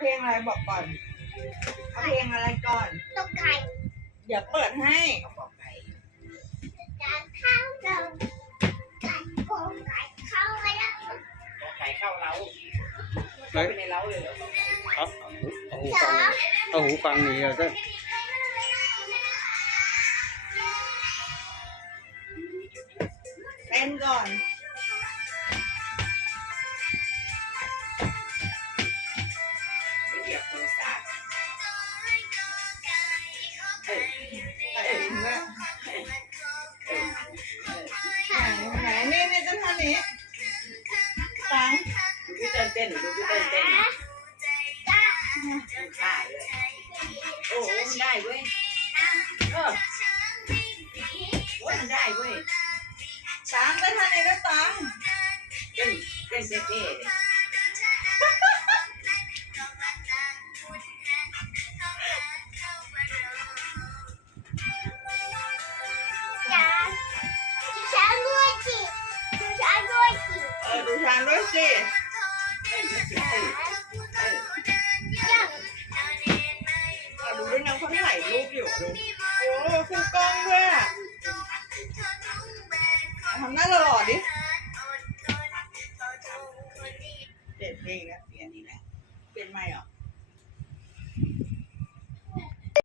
เพลงอะไรบอกก่อน เอาเพลงอะไรก่อน ตกไก่เดี๋ยวเปิดให้เขาบอกไก่จานข้าวเดิมไก่โกงไก่เข้าไปแล้วบอกไก่เข้าเล้าเข้าไปในเล้าเลยเหรอเอาเอาหูสอฟังงเอาหูฟังหนีเราซะเต้นก่อน ไม่เหยียบโทรศัพท์เออเอ้ยนะไหนไหนนี่นี่ต้นท่านี้ตังดูพี่เต้นเต้นดูพี่เต้นเต้นได้เลยโอ้มันได้เว้ยเออว่ามันได้เว้ยตังท่านี้ก็ตัง ออดูทางด้วยสิเอาดูด้วยนะเขาถ่ายรูปอยู่ดู โอ้คุณกล้องด้วยอะทำหน้าหล่อๆดิเปลี่ยนเพลงนะเปลี่ยนนี่แหละเปลี่ยนใหม่เหรอ